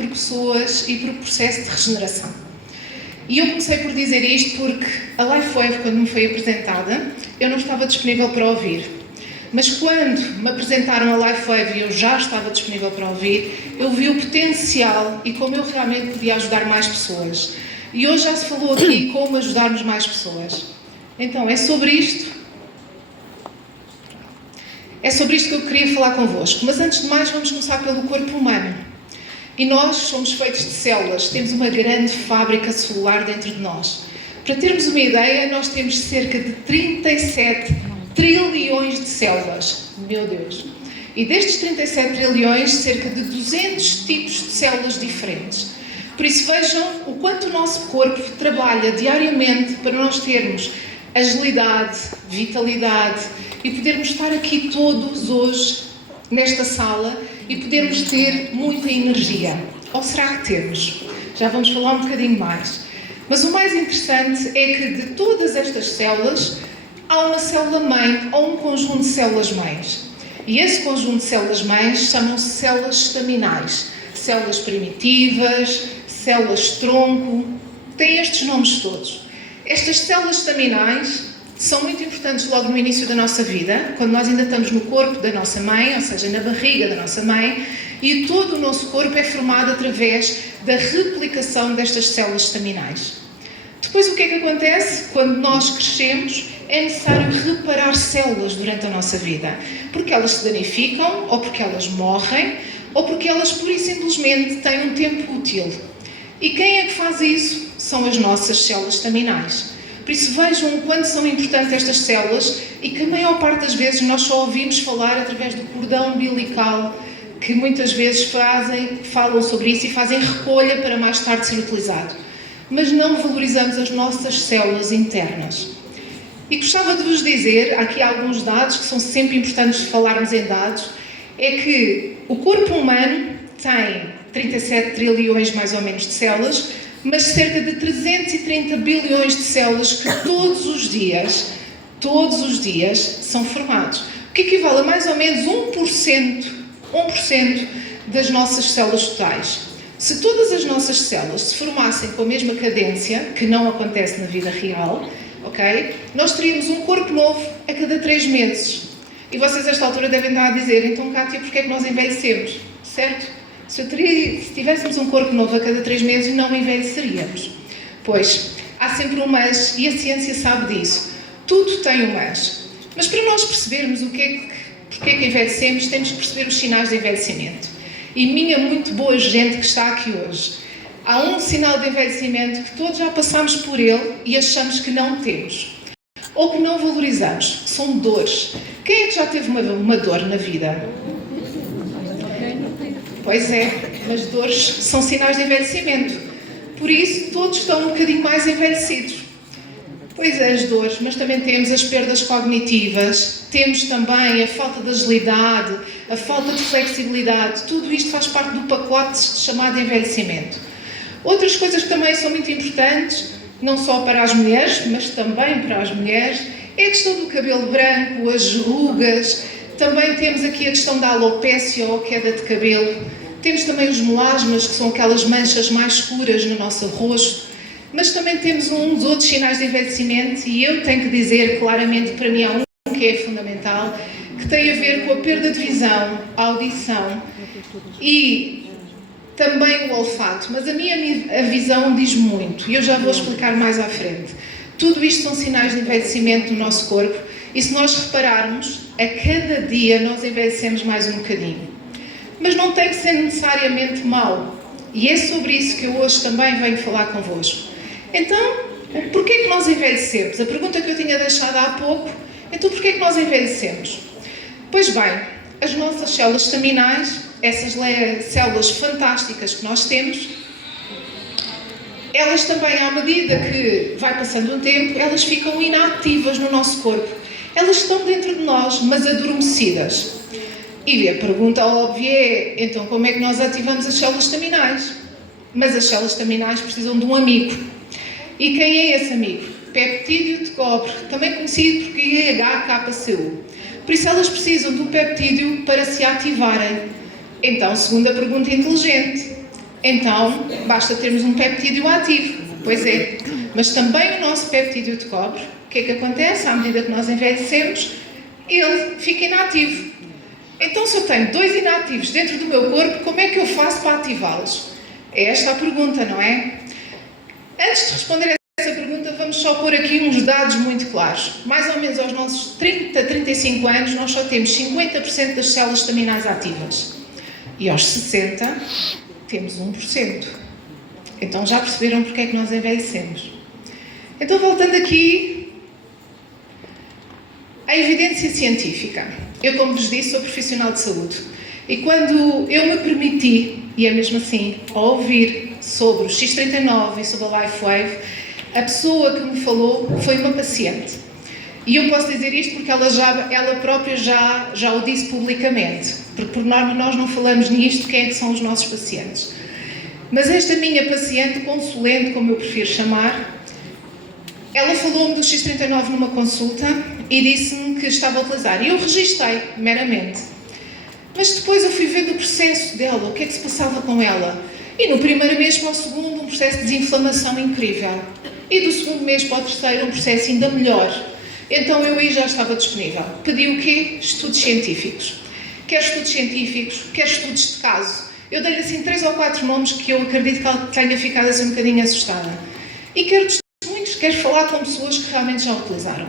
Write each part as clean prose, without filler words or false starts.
por pessoas e por processo de regeneração. E eu comecei por dizer isto porque a LifeWave, quando me foi apresentada, eu não estava disponível para ouvir. Mas quando me apresentaram a LifeWave e eu já estava disponível para ouvir, eu vi o potencial e como eu realmente podia ajudar mais pessoas. E hoje já se falou aqui como ajudarmos mais pessoas. Então, é sobre isto que eu queria falar convosco. Mas antes de mais, vamos começar pelo corpo humano. E nós somos feitos de células, temos uma grande fábrica celular dentro de nós. Para termos uma ideia, nós temos cerca de 37 trilhões de células. Meu Deus! E destes 37 trilhões, cerca de 200 tipos de células diferentes. Por isso vejam o quanto o nosso corpo trabalha diariamente para nós termos agilidade, vitalidade e podermos estar aqui todos hoje nesta sala e podermos ter muita energia. Ou será que temos? Já vamos falar um bocadinho mais. Mas o mais interessante é que de todas estas células, há uma célula-mãe ou um conjunto de células-mães. E esse conjunto de células-mães chamam-se células estaminais. Células primitivas, células-tronco, têm estes nomes todos. Estas células estaminais são muito importantes logo no início da nossa vida, quando nós ainda estamos no corpo da nossa mãe, ou seja, na barriga da nossa mãe, e todo o nosso corpo é formado através da replicação destas células estaminais. Depois, o que é que acontece? Quando nós crescemos, é necessário reparar células durante a nossa vida, porque elas se danificam, ou porque elas morrem, ou porque elas, pura e simplesmente, têm um tempo útil. E quem é que faz isso? São as nossas células estaminais. Por isso vejam o quanto são importantes estas células e que a maior parte das vezes nós só ouvimos falar através do cordão umbilical, que muitas vezes falam sobre isso e fazem recolha para mais tarde ser utilizado. Mas não valorizamos as nossas células internas. E gostava de vos dizer, há aqui alguns dados que são sempre importantes de falarmos em dados, é que o corpo humano tem 37 trilhões mais ou menos de células, mas cerca de 330 bilhões de células que todos os dias, são formados. O que equivale a mais ou menos 1% das nossas células totais. Se todas as nossas células se formassem com a mesma cadência, que não acontece na vida real, ok? Nós teríamos um corpo novo a cada 3 meses. E vocês, a esta altura, devem estar a dizer, então, Kátia, porquê é que nós envelhecemos? Certo? Se tivéssemos um corpo novo a cada 3 meses, não envelheceríamos. Pois, há sempre um mas, e a ciência sabe disso. Tudo tem um mas. Mas para nós percebermos porque é que envelhecemos, temos que perceber os sinais de envelhecimento. E minha muito boa gente que está aqui hoje, há um sinal de envelhecimento que todos já passamos por ele e achamos que não temos. Ou que não valorizamos. São dores. Quem é que já teve uma dor na vida? Pois é, mas dores são sinais de envelhecimento. Por isso, todos estão um bocadinho mais envelhecidos. Pois é, as dores, mas também temos as perdas cognitivas, temos também a falta de agilidade, a falta de flexibilidade. Tudo isto faz parte do pacote chamado envelhecimento. Outras coisas que também são muito importantes, não só para as mulheres, mas também para as mulheres, é a questão do cabelo branco, as rugas. Também temos aqui a questão da alopécia ou queda de cabelo. Temos também os melasmas, que são aquelas manchas mais escuras no nosso rosto. Mas também temos uns outros sinais de envelhecimento e eu tenho que dizer claramente, para mim há um que é fundamental, que tem a ver com a perda de visão, a audição e também o olfato. Mas a visão diz muito e eu já vou explicar mais à frente. Tudo isto são sinais de envelhecimento no nosso corpo e se nós repararmos, a cada dia nós envelhecemos mais um bocadinho. Mas não tem que ser necessariamente mau. E é sobre isso que eu hoje também venho falar convosco. Então, porquê é que nós envelhecemos? A pergunta que eu tinha deixado há pouco, então porquê é que nós envelhecemos? Pois bem, as nossas células estaminais, essas células fantásticas que nós temos, elas também, à medida que vai passando o tempo, elas ficam inativas no nosso corpo. Elas estão dentro de nós, mas adormecidas. E a pergunta óbvia é, então como é que nós ativamos as células estaminais? Mas as células estaminais precisam de um amigo. E quem é esse amigo? Peptídeo de cobre, também conhecido por IHKCU. Por isso elas precisam do peptídeo para se ativarem. Então, segunda pergunta inteligente. Então, basta termos um peptídeo ativo. Pois é. Mas também o nosso peptídeo de cobre, o que é que acontece? À medida que nós envelhecemos, ele fica inativo. Então, se eu tenho 2 inativos dentro do meu corpo, como é que eu faço para ativá-los? É esta a pergunta, não é? Antes de responder a essa pergunta, vamos só pôr aqui uns dados muito claros. Mais ou menos aos nossos 30, 35 anos, nós só temos 50% das células estaminais ativas. E aos 60, temos 1%. Então já perceberam porque é que nós envelhecemos. Então, voltando aqui à evidência científica. Eu, como vos disse, sou profissional de saúde. E quando eu me permiti, e é mesmo assim, a ouvir sobre o X39 e sobre a LifeWave, a pessoa que me falou foi uma paciente. E eu posso dizer isto porque ela própria já o disse publicamente. Porque, por norma, nós não falamos nisto, quem é que são os nossos pacientes. Mas esta minha paciente, consulente, como eu prefiro chamar, ela falou-me do X39 numa consulta e disse-me que estava a utilizar. E eu registrei, meramente. Mas depois eu fui vendo o processo dela, o que é que se passava com ela. E no primeiro mês para o segundo, um processo de desinflamação incrível. E do segundo mês para o terceiro, um processo ainda melhor. Então eu aí já estava disponível. Pedi o quê? Estudos científicos. Quer estudos científicos, quer estudos de caso. Eu dei-lhe assim 3 ou 4 nomes que eu acredito que ela tenha ficado assim um bocadinho assustada. E quero testemunhos, quero falar com pessoas que realmente já utilizaram.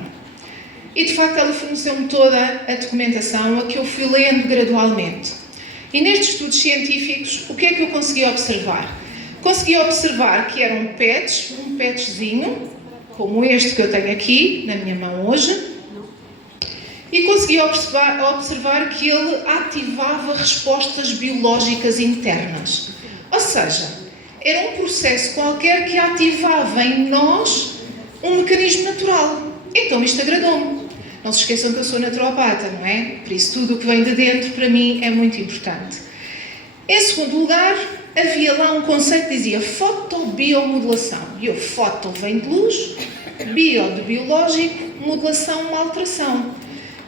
E de facto ela forneceu-me toda a documentação a que eu fui lendo gradualmente. E nestes estudos científicos, o que é que eu consegui observar? Consegui observar que era um patchzinho, como este que eu tenho aqui na minha mão hoje, e consegui observar que ele ativava respostas biológicas internas. Ou seja, era um processo qualquer que ativava em nós um mecanismo natural. Então isto agradou-me. Não se esqueçam que eu sou naturopata, não é? Por isso tudo o que vem de dentro para mim é muito importante. Em segundo lugar, havia lá um conceito que dizia fotobiomodulação. E o foto vem de luz, bio de biológico, modulação, uma alteração.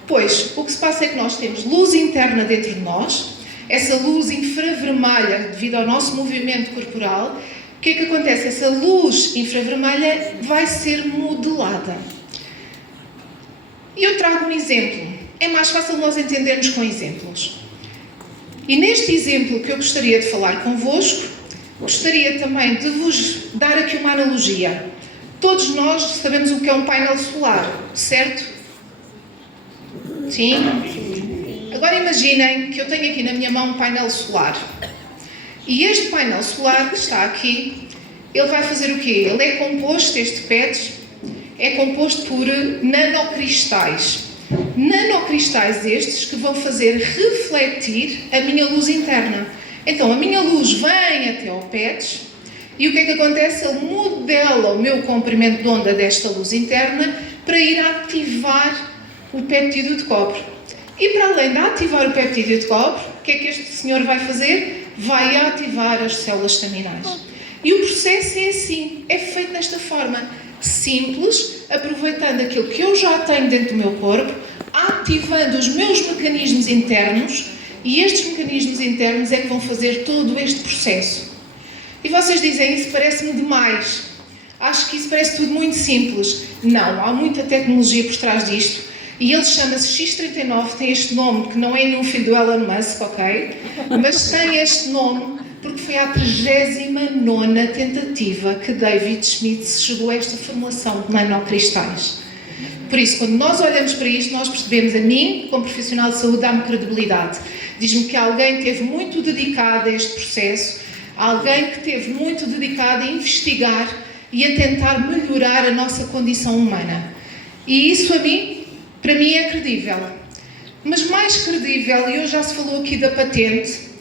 Pois, o que se passa é que nós temos luz interna dentro de nós, essa luz infravermelha, devido ao nosso movimento corporal, o que é que acontece? Essa luz infravermelha vai ser modelada. E eu trago um exemplo. É mais fácil nós entendermos com exemplos. E neste exemplo que eu gostaria de falar convosco, gostaria também de vos dar aqui uma analogia. Todos nós sabemos o que é um painel solar, certo? Sim? Agora imaginem que eu tenho aqui na minha mão um painel solar. E este painel solar que está aqui, ele vai fazer o quê? Ele é composto, este PET, é composto por nanocristais. Nanocristais estes que vão fazer refletir a minha luz interna. Então a minha luz vem até ao PET e o que é que acontece? Ele modela o meu comprimento de onda desta luz interna para ir ativar o peptídeo de cobre. E para além de ativar o peptídeo de cobre, o que é que este senhor vai fazer? Vai ativar as células estaminais. E o processo é assim, é feito desta forma, simples, aproveitando aquilo que eu já tenho dentro do meu corpo, ativando os meus mecanismos internos, e estes mecanismos internos é que vão fazer todo este processo. E vocês dizem, isso parece-me demais. Acho que isso parece tudo muito simples. Não, há muita tecnologia por trás disto. E ele chama-se X39, tem este nome, que não é nenhum filho do Elon Musk, ok? Mas tem este nome porque foi à 39ª tentativa que David Schmidt chegou a esta formulação de nanocristais. Por isso, quando nós olhamos para isto, nós percebemos, a mim, como profissional de saúde, dá-me credibilidade. Diz-me que alguém esteve muito dedicado a este processo, alguém que esteve muito dedicado a investigar e a tentar melhorar a nossa condição humana. E isso, para mim, é credível. Mas mais credível, e hoje já se falou aqui da patente,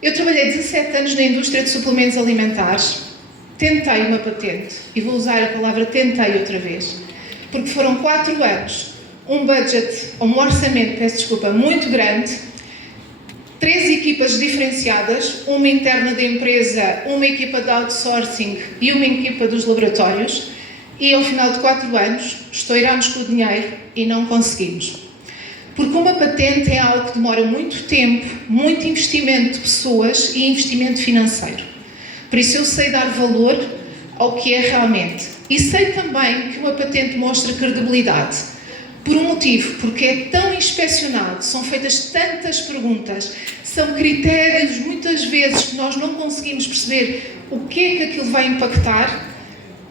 eu trabalhei 17 anos na indústria de suplementos alimentares, tentei uma patente, e vou usar a palavra tentei outra vez, porque foram 4 anos, um budget, um orçamento, peço desculpa, muito grande, 3 equipas diferenciadas, uma interna da empresa, uma equipa de outsourcing e uma equipa dos laboratórios, e ao final de 4 anos, estouramos com o dinheiro e não conseguimos. Porque uma patente é algo que demora muito tempo, muito investimento de pessoas e investimento financeiro. Por isso eu sei dar valor ao que é realmente. E sei também que uma patente mostra credibilidade. Por um motivo, porque é tão inspecionado, são feitas tantas perguntas, são critérios muitas vezes que nós não conseguimos perceber o que é que aquilo vai impactar,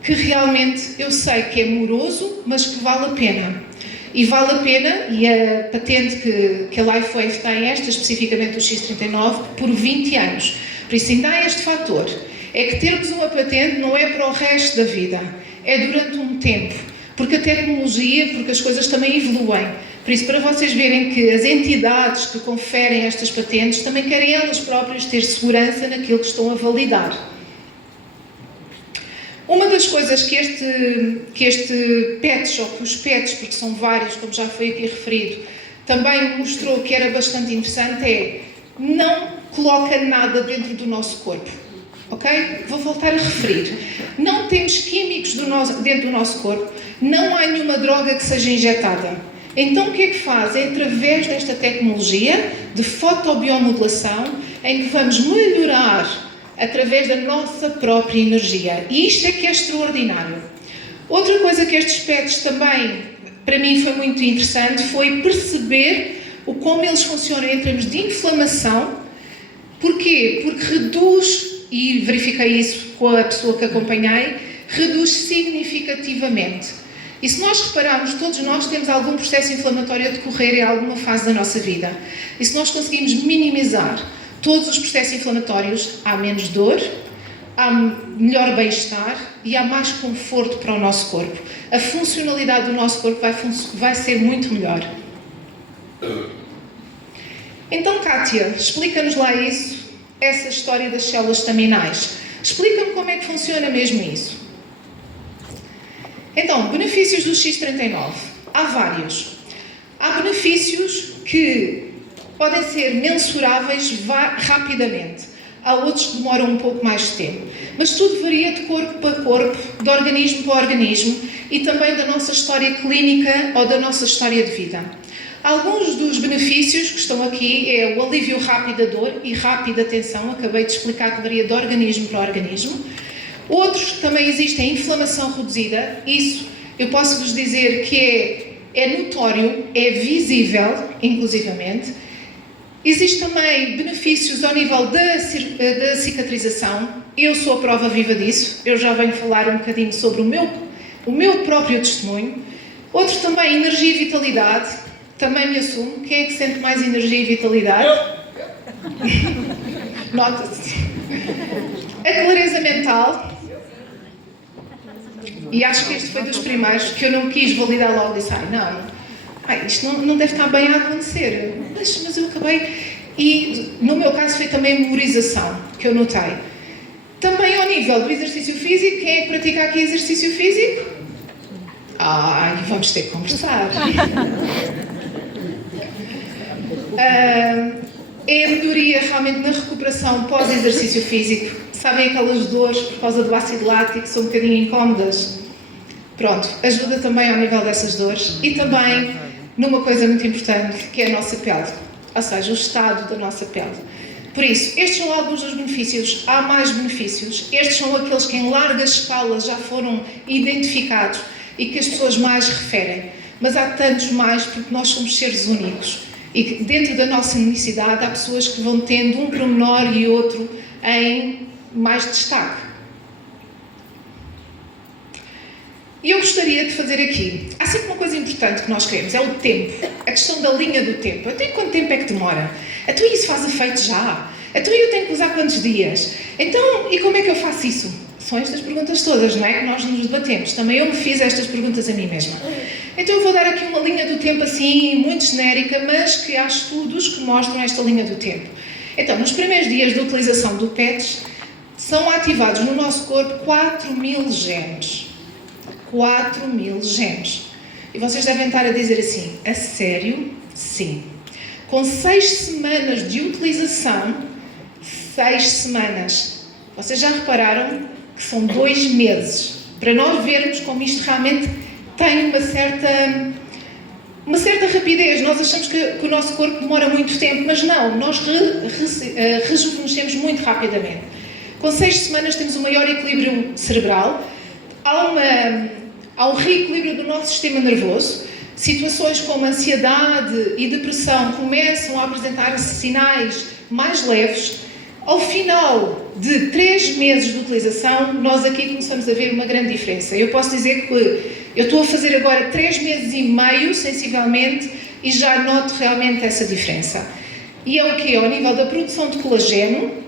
que realmente eu sei que é moroso, mas que vale a pena. E vale a pena, e a patente que a LifeWave tem, esta especificamente o X39, por 20 anos. Por isso ainda há este fator. É que termos uma patente não é para o resto da vida, é durante um tempo. Porque a tecnologia, porque as coisas também evoluem. Por isso, para vocês verem que as entidades que conferem estas patentes também querem elas próprias ter segurança naquilo que estão a validar. Uma das coisas que este PETS, ou que os PETS, porque são vários, como já foi aqui referido, também mostrou que era bastante interessante é não coloca nada dentro do nosso corpo. Ok? Vou voltar a referir. Não temos químicos dentro do nosso corpo, não há nenhuma droga que seja injetada. Então o que é que faz? É através desta tecnologia de fotobiomodulação em que vamos melhorar através da nossa própria energia. E isto é que é extraordinário. Outra coisa que estes PETs também, para mim, foi muito interessante, foi perceber como eles funcionam em termos de inflamação. Porquê? Porque reduz, e verifiquei isso com a pessoa que acompanhei, reduz significativamente. E se nós repararmos, todos nós temos algum processo inflamatório a decorrer em alguma fase da nossa vida. E se nós conseguimos minimizar todos os processos inflamatórios, há menos dor, há melhor bem-estar e há mais conforto para o nosso corpo. A funcionalidade do nosso corpo vai ser muito melhor. Então, Kátia, explica-nos lá isso, essa história das células estaminais. Explica-me como é que funciona mesmo isso. Então, benefícios do X39. Há vários. Há benefícios que podem ser mensuráveis rapidamente. Há outros que demoram um pouco mais de tempo. Mas tudo varia de corpo para corpo, de organismo para organismo e também da nossa história clínica ou da nossa história de vida. Alguns dos benefícios que estão aqui é o alívio rápido da dor e rápida tensão. Acabei de explicar que varia de organismo para organismo. Outros também existem, a inflamação reduzida. Isso eu posso vos dizer que é notório, é visível, inclusivamente. Existem também benefícios ao nível da cicatrização. Eu sou a prova viva disso. Eu já venho falar um bocadinho sobre o meu próprio testemunho. Outro também, energia e vitalidade. Também me assumo. Quem é que sente mais energia e vitalidade? Nota-se. A clareza mental. E acho que este foi dos primeiros que eu não quis validar logo. Disse, isto não deve estar bem a acontecer. Mas eu acabei. E no meu caso foi também a memorização, que eu notei. Também ao nível do exercício físico, quem é que pratica aqui exercício físico? Vamos ter que conversar. É a melhoria realmente na recuperação pós-exercício físico. Sabem aquelas dores por causa do ácido lático que são um bocadinho incómodas? Pronto, ajuda também ao nível dessas dores e também numa coisa muito importante que é a nossa pele, ou seja, o estado da nossa pele. Por isso, estes são alguns dos benefícios. Há mais benefícios. Estes são aqueles que em largas escalas já foram identificados e que as pessoas mais referem. Mas há tantos mais porque nós somos seres únicos. E que dentro da nossa unicidade há pessoas que vão tendo um pormenor e outro em mais destaque. E eu gostaria de fazer aqui, há sempre uma coisa importante que nós queremos, é o tempo, a questão da linha do tempo. Então, quanto tempo é que demora? Então, isso faz efeito já? Então, eu tenho que usar quantos dias? Então, e como é que eu faço isso? São estas perguntas todas, não é? Que nós nos debatemos. Também eu me fiz estas perguntas a mim mesma. Então, eu vou dar aqui uma linha do tempo assim, muito genérica, mas que há estudos que mostram esta linha do tempo. Então, nos primeiros dias de utilização do PETs, são ativados no nosso corpo 4.000 genes. 4.000 genes. E vocês devem estar a dizer assim, a sério? Sim. Com 6 semanas de utilização, 6 semanas, vocês já repararam que são 2 meses, para nós vermos como isto realmente tem uma certa rapidez. Nós achamos que o nosso corpo demora muito tempo, mas não, nós rejuvenescemos muito rapidamente. Com 6 semanas temos um maior equilíbrio cerebral, há um reequilíbrio do nosso sistema nervoso, situações como ansiedade e depressão começam a apresentar sinais mais leves. Ao final de 3 meses de utilização, nós aqui começamos a ver uma grande diferença. Eu posso dizer que eu estou a fazer agora 3 meses e meio, sensivelmente, e já noto realmente essa diferença. E é o quê? Ao nível da produção de colagênio,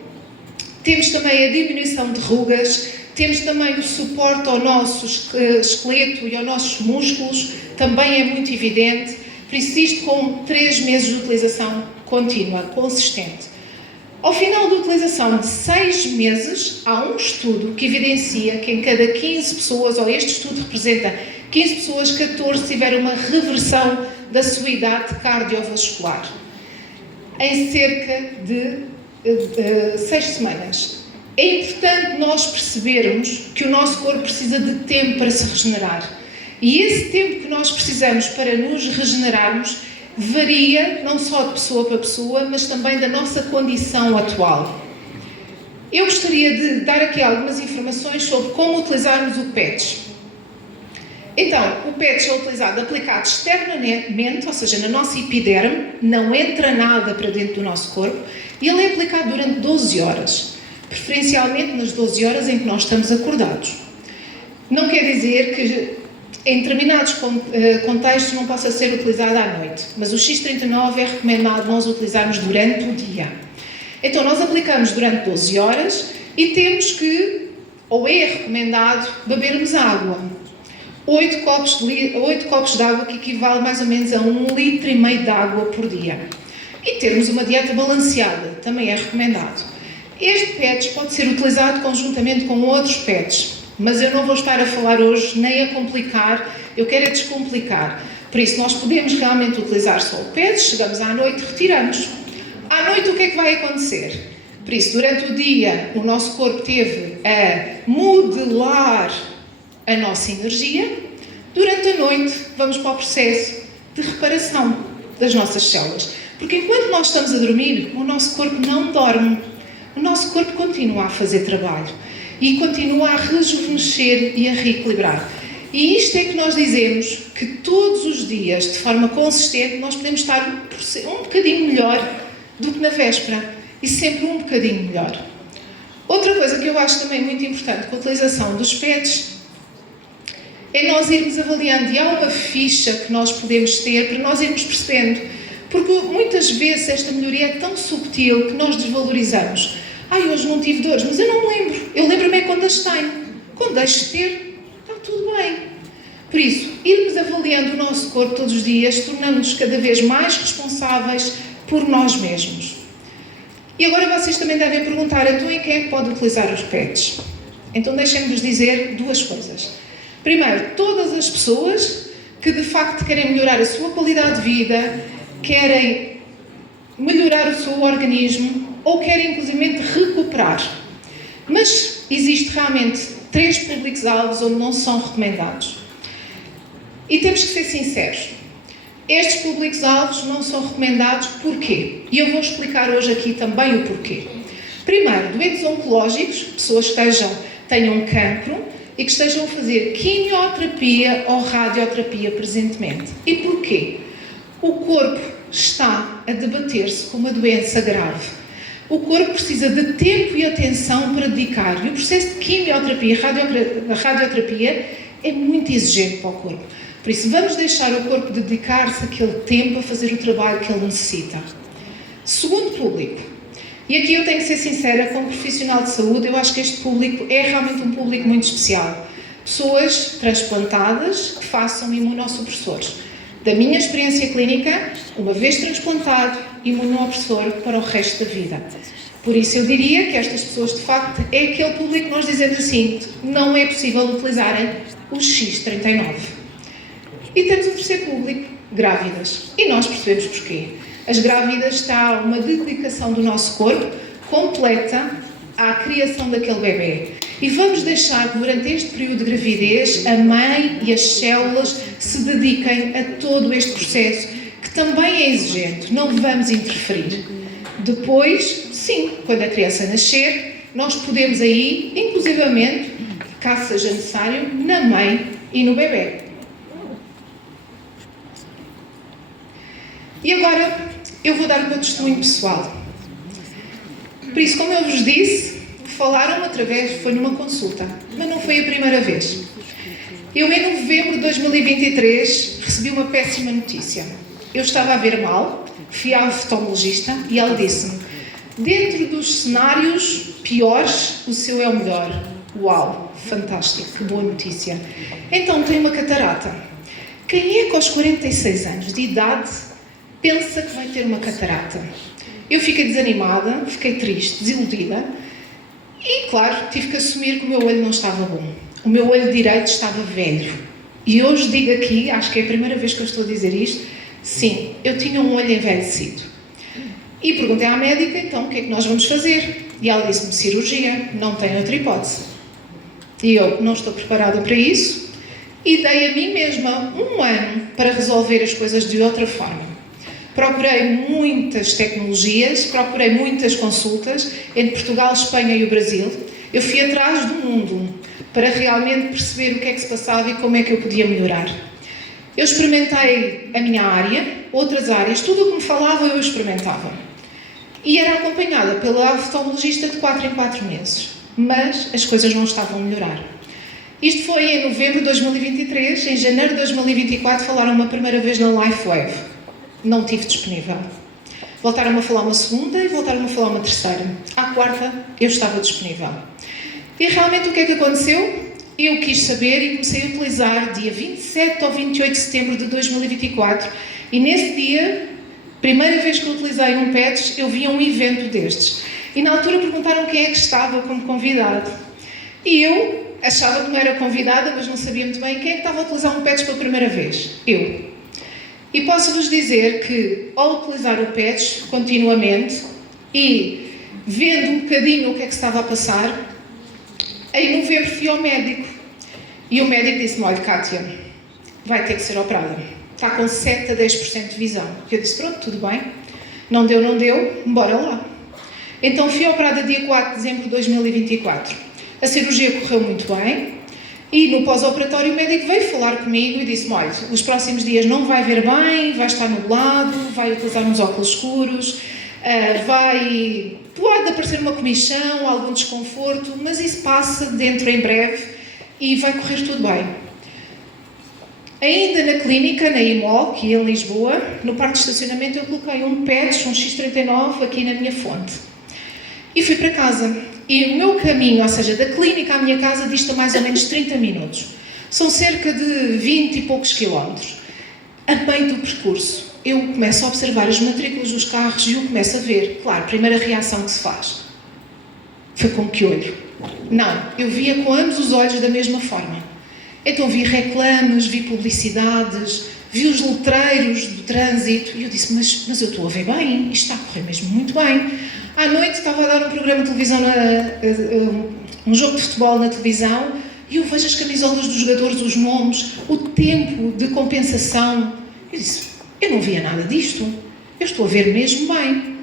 temos também a diminuição de rugas, temos também o suporte ao nosso esqueleto e aos nossos músculos, também é muito evidente. Por isso, isto com 3 meses de utilização contínua, consistente. Ao final da utilização de 6 meses, há um estudo que evidencia que em cada 15 pessoas, ou este estudo representa 15 pessoas, 14 tiveram uma reversão da sua idade cardiovascular em cerca de 6 semanas. É importante nós percebermos que o nosso corpo precisa de tempo para se regenerar. E esse tempo que nós precisamos para nos regenerarmos varia não só de pessoa para pessoa, mas também da nossa condição atual. Eu gostaria de dar aqui algumas informações sobre como utilizarmos o patch. Então, o patch é utilizado aplicado externamente, ou seja, na nossa epiderme, não entra nada para dentro do nosso corpo, e ele é aplicado durante 12 horas, preferencialmente nas 12 horas em que nós estamos acordados. Não quer dizer que em determinados contextos não possa ser utilizado à noite, mas o X39 é recomendado nós utilizarmos durante o dia. Então, nós aplicamos durante 12 horas e temos que, ou é recomendado, bebermos água. 8 copos de água, que equivale mais ou menos a 1,5 litro de água por dia. E termos uma dieta balanceada, também é recomendado. Este patch pode ser utilizado conjuntamente com outros patches, mas eu não vou estar a falar hoje nem a complicar, eu quero é descomplicar. Por isso, nós podemos realmente utilizar só o patch, chegamos à noite, retiramos. À noite, o que é que vai acontecer? Por isso, durante o dia, o nosso corpo teve a modelar a nossa energia. Durante a noite, vamos para o processo de reparação das nossas células. Porque enquanto nós estamos a dormir, o nosso corpo não dorme. O nosso corpo continua a fazer trabalho e continua a rejuvenescer e a reequilibrar. E isto é que nós dizemos que todos os dias, de forma consistente, nós podemos estar um bocadinho melhor do que na véspera. E sempre um bocadinho melhor. Outra coisa que eu acho também muito importante com a utilização dos patches é nós irmos avaliando, e há uma ficha que nós podemos ter para nós irmos percebendo, porque muitas vezes esta melhoria é tão subtil que nós desvalorizamos. Hoje não tive dores, mas eu não me lembro. Eu lembro-me é quando as tenho. Quando deixo de ter, está tudo bem. Por isso, irmos avaliando o nosso corpo todos os dias, tornando-nos cada vez mais responsáveis por nós mesmos. E agora vocês também devem perguntar, então, e quem é que pode utilizar os patches? Então, deixem-me-vos dizer 2 coisas. Primeiro, todas as pessoas que de facto querem melhorar a sua qualidade de vida, querem melhorar o seu organismo ou querem inclusive recuperar. Mas existe realmente 3 públicos-alvos onde não são recomendados. E temos que ser sinceros. Estes públicos-alvos não são recomendados porquê? E eu vou explicar hoje aqui também o porquê. Primeiro, doentes oncológicos, pessoas que tenham cancro, e que estejam a fazer quimioterapia ou radioterapia presentemente. E porquê? O corpo está a debater-se com uma doença grave. O corpo precisa de tempo e atenção para dedicar. E o processo de quimioterapia e radioterapia é muito exigente para o corpo. Por isso, vamos deixar o corpo dedicar-se aquele tempo a fazer o trabalho que ele necessita. Segundo público. E aqui eu tenho que ser sincera, como profissional de saúde, eu acho que este público é realmente um público muito especial. Pessoas transplantadas que façam imunossupressores. Da minha experiência clínica, uma vez transplantado, imunossupressor para o resto da vida. Por isso eu diria que estas pessoas, de facto, é aquele público que nós dizemos assim, não é possível utilizarem o X39. E temos o terceiro público, grávidas. E nós percebemos porquê. As grávidas está uma dedicação do nosso corpo completa à criação daquele bebê. E vamos deixar que durante este período de gravidez a mãe e as células se dediquem a todo este processo, que também é exigente, não vamos interferir. Depois, sim, quando a criança nascer, nós podemos aí, inclusivamente, caso seja necessário, na mãe e no bebê. E agora, eu vou dar o meu testemunho pessoal. Por isso, como eu vos disse, falaram através, foi numa consulta, mas não foi a primeira vez. Eu, em novembro de 2023, recebi uma péssima notícia. Eu estava a ver mal, fui à oftalmologista e ela disse-me: dentro dos cenários piores, o seu é o melhor. Uau, fantástico, que boa notícia. Então, tem uma catarata. Quem é que aos 46 anos de idade pensa que vai ter uma catarata? Eu fiquei desanimada, fiquei triste, desiludida e, claro, tive que assumir que o meu olho não estava bom. O meu olho direito estava velho. E hoje digo aqui, acho que é a primeira vez que eu estou a dizer isto, sim, eu tinha um olho envelhecido. E perguntei à médica, então, o que é que nós vamos fazer? E ela disse-me: cirurgia, não tem outra hipótese. E eu não estou preparada para isso e dei a mim mesma 1 ano para resolver as coisas de outra forma. Procurei muitas tecnologias, procurei muitas consultas entre Portugal, Espanha e o Brasil. Eu fui atrás do mundo para realmente perceber o que é que se passava e como é que eu podia melhorar. Eu experimentei a minha área, outras áreas, tudo o que me falava eu experimentava. E era acompanhada pela oftalmologista de 4 em 4 meses. Mas as coisas não estavam a melhorar. Isto foi em novembro de 2023, em janeiro de 2024 falaram uma primeira vez na LifeWave. Não tive disponível. Voltaram-me a falar uma segunda e voltaram-me a falar uma terceira. À quarta, eu estava disponível. E realmente o que é que aconteceu? Eu quis saber e comecei a utilizar dia 27 ou 28 de setembro de 2024 e nesse dia, primeira vez que eu utilizei um patch, eu vi um evento destes. E na altura perguntaram quem é que estava como convidado. E eu achava que não era convidada, mas não sabia muito bem quem é que estava a utilizar um patch pela primeira vez. Eu. E posso-vos dizer que, ao utilizar o patch continuamente e vendo um bocadinho o que é que estava a passar, em novembro fui ao médico. E o médico disse-me: olha, Kátia, vai ter que ser operada. Está com 7 a 10% de visão. Eu disse: pronto, tudo bem. Não deu, bora lá. Então fui operada dia 4 de dezembro de 2024. A cirurgia correu muito bem. E no pós-operatório o médico veio falar comigo e disse-me: olha, os próximos dias não vai ver bem, vai estar nublado, vai utilizar uns óculos escuros, pode aparecer uma comichão, algum desconforto, mas isso passa dentro em breve e vai correr tudo bem. Ainda na clínica, na IMOL, que é em Lisboa, no parque de estacionamento eu coloquei um patch, um X39 aqui na minha fonte. E fui para casa. E o meu caminho, ou seja, da clínica à minha casa, dista mais ou menos 30 minutos. São cerca de 20 e poucos quilómetros. A meio do percurso, eu começo a observar as matrículas dos carros e eu começo a ver. Claro, a primeira reação que se faz foi com que olho? Não, eu via com ambos os olhos da mesma forma. Então vi reclames, vi publicidades, vi os letreiros do trânsito e eu disse: mas eu estou a ver bem, isto está a correr mesmo muito bem. À noite estava a dar um programa de televisão, um jogo de futebol na televisão, e eu vejo as camisolas dos jogadores, os nomes, o tempo de compensação. Eu disse: eu não via nada disto, eu estou a ver mesmo bem.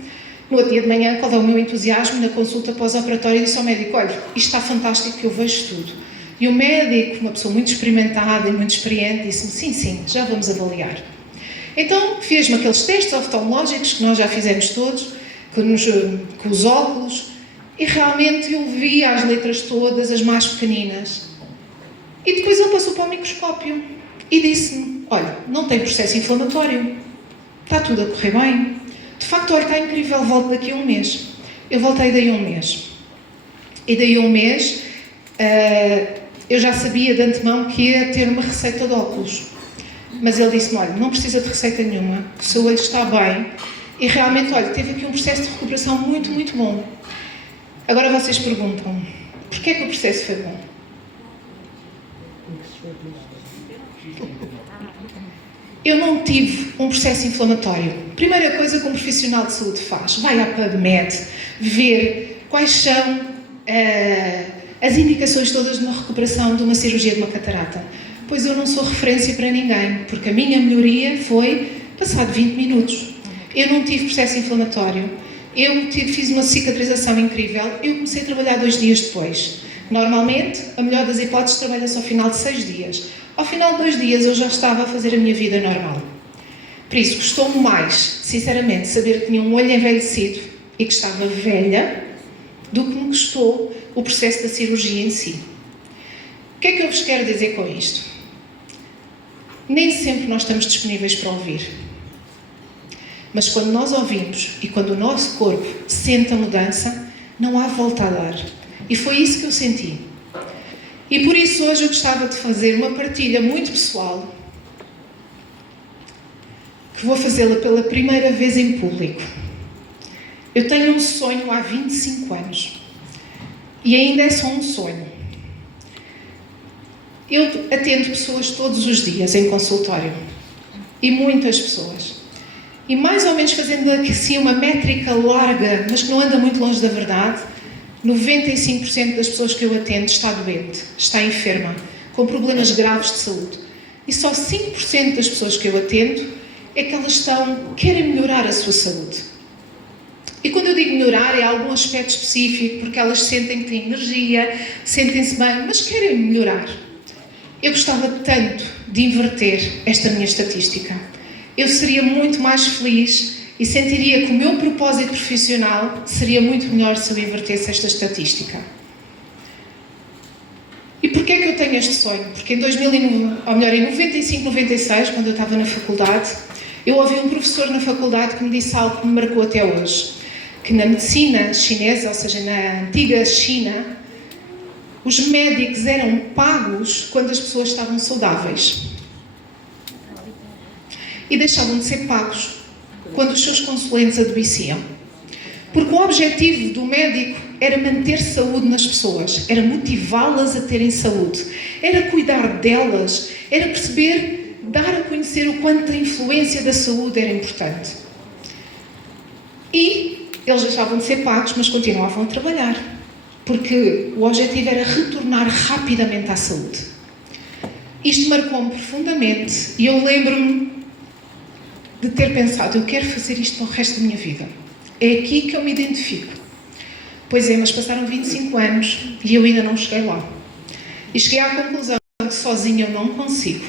No outro dia de manhã, qual é o meu entusiasmo na consulta pós-operatória, disse ao médico: olha, isto está fantástico, que eu vejo tudo. E o médico, uma pessoa muito experimentada e muito experiente, disse-me: sim, já vamos avaliar. Então, fez-me aqueles testes oftalmológicos que nós já fizemos todos, com os óculos, e realmente eu vi as letras todas, as mais pequeninas. E depois ele passou para o microscópio e disse-me: olha, não tem processo inflamatório, está tudo a correr bem. De facto, olha, está incrível, volto daqui a um mês. Eu voltei daí a um mês. E daí a um mês, eu já sabia de antemão que ia ter uma receita de óculos. Mas ele disse-me: olha, não precisa de receita nenhuma, o seu olho está bem. E realmente, olha, teve aqui um processo de recuperação muito, muito bom. Agora vocês perguntam: porquê é que o processo foi bom? Eu não tive um processo inflamatório. Primeira coisa que um profissional de saúde faz: vai à PubMed ver quais são as indicações todas de uma recuperação de uma cirurgia de uma catarata. Pois eu não sou referência para ninguém, porque a minha melhoria foi passado 20 minutos. Eu não tive processo inflamatório. fiz uma cicatrização incrível. Eu comecei a trabalhar 2 dias depois. Normalmente, a melhor das hipóteses, trabalha-se ao final de 6 dias. Ao final de 2 dias, eu já estava a fazer a minha vida normal. Por isso, gostou-me mais, sinceramente, saber que tinha um olho envelhecido e que estava velha, do que me custou o processo da cirurgia em si. O que é que eu vos quero dizer com isto? Nem sempre nós estamos disponíveis para ouvir. Mas quando nós ouvimos e quando o nosso corpo sente a mudança, não há volta a dar. E foi isso que eu senti. E por isso hoje eu gostava de fazer uma partilha muito pessoal, que vou fazê-la pela primeira vez em público. Eu tenho um sonho há 25 anos. E ainda é só um sonho. Eu atendo pessoas todos os dias em consultório. E muitas pessoas. E mais ou menos fazendo assim uma métrica larga, mas que não anda muito longe da verdade, 95% das pessoas que eu atendo está doente, está enferma, com problemas graves de saúde. E só 5% das pessoas que eu atendo é que elas querem melhorar a sua saúde. E quando eu digo melhorar, é algum aspecto específico, porque elas sentem que têm energia, sentem-se bem, mas querem melhorar. Eu gostava tanto de inverter esta minha estatística. Eu seria muito mais feliz e sentiria que o meu propósito profissional seria muito melhor se eu invertesse esta estatística. E porquê é que eu tenho este sonho? Porque em 95, 96, quando eu estava na faculdade, eu ouvi um professor na faculdade que me disse algo que me marcou até hoje. Que na medicina chinesa, ou seja, na antiga China, os médicos eram pagos quando as pessoas estavam saudáveis. E deixavam de ser pagos quando os seus consulentes adoeciam. Porque o objetivo do médico era manter saúde nas pessoas, era motivá-las a terem saúde, era cuidar delas, era perceber, dar a conhecer o quanto a influência da saúde era importante. E eles deixavam de ser pagos, mas continuavam a trabalhar, porque o objetivo era retornar rapidamente à saúde. Isto marcou-me profundamente e eu lembro-me de ter pensado, eu quero fazer isto para o resto da minha vida. É aqui que eu me identifico. Pois é, mas passaram 25 anos e eu ainda não cheguei lá. E cheguei à conclusão que sozinha eu não consigo.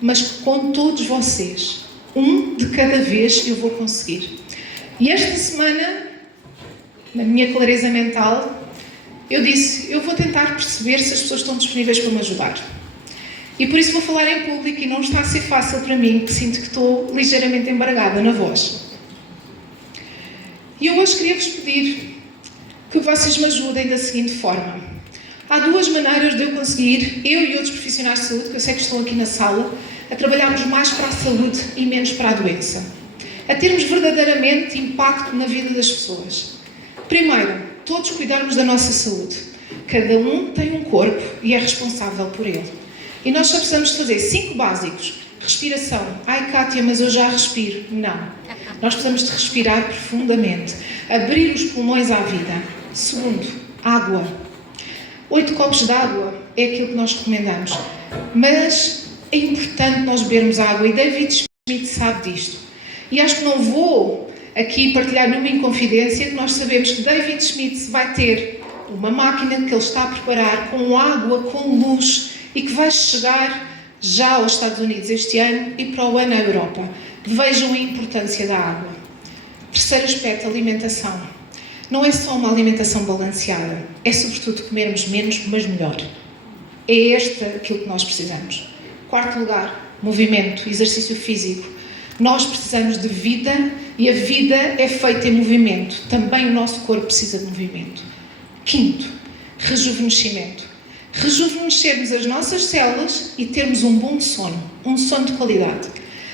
Mas com todos vocês, um de cada vez eu vou conseguir. E esta semana, na minha clareza mental, eu disse, eu vou tentar perceber se as pessoas estão disponíveis para me ajudar. E por isso vou falar em público e não está a ser fácil para mim, que sinto que estou ligeiramente embargada na voz. E eu hoje queria-vos pedir que vocês me ajudem da seguinte forma. Há 2 maneiras de eu conseguir, eu e outros profissionais de saúde, que eu sei que estão aqui na sala, a trabalharmos mais para a saúde e menos para a doença. A termos verdadeiramente impacto na vida das pessoas. Primeiro, todos cuidarmos da nossa saúde. Cada um tem um corpo e é responsável por ele. E nós só precisamos de fazer 5 básicos. Respiração. Ai, Kátia, mas eu já respiro. Não. Nós precisamos de respirar profundamente. Abrir os pulmões à vida. Segundo, água. 8 copos de água é aquilo que nós recomendamos. Mas é importante nós bebermos água e David Schmidt sabe disto. E acho que não vou aqui partilhar nenhuma inconfidência, que nós sabemos que David Schmidt vai ter uma máquina que ele está a preparar com água, com luz, e que vai chegar já aos Estados Unidos este ano e para o ano à Europa. Vejam a importância da água. Terceiro aspecto, alimentação. Não é só uma alimentação balanceada, é sobretudo comermos menos, mas melhor. É aquilo que nós precisamos. Quarto lugar, movimento, exercício físico. Nós precisamos de vida e a vida é feita em movimento. Também o nosso corpo precisa de movimento. Quinto, rejuvenescimento. Rejuvenescermos as nossas células e termos um bom sono de qualidade.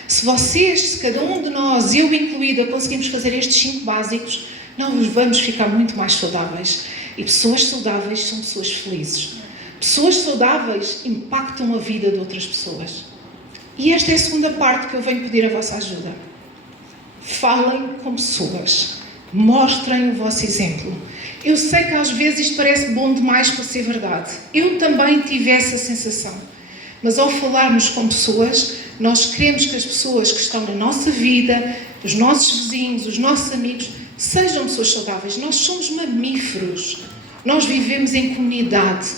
Se vocês, se cada um de nós, eu incluída, conseguimos fazer estes 5 básicos, nós vamos ficar muito mais saudáveis. E pessoas saudáveis são pessoas felizes. Pessoas saudáveis impactam a vida de outras pessoas. E esta é a segunda parte que eu venho pedir a vossa ajuda. Falem com pessoas. Mostrem o vosso exemplo. Eu sei que às vezes isto parece bom demais para ser verdade. Eu também tive essa sensação. Mas ao falarmos com pessoas, Nós queremos que as pessoas que estão na nossa vida, os nossos vizinhos, os nossos amigos, sejam pessoas saudáveis. Nós somos mamíferos. Nós vivemos em comunidade.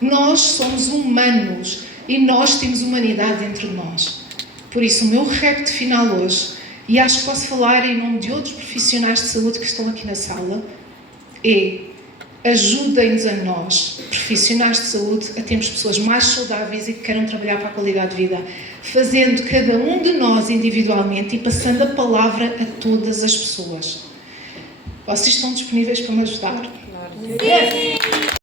Nós somos humanos e nós temos humanidade dentro de nós. Por isso, o meu repto final hoje, e acho que posso falar em nome de outros profissionais de saúde que estão aqui na sala, é: ajudem-nos a nós, profissionais de saúde, a termos pessoas mais saudáveis e que queiram trabalhar para a qualidade de vida, fazendo cada um de nós individualmente e passando a palavra a todas as pessoas. Vocês estão disponíveis para me ajudar? Sim!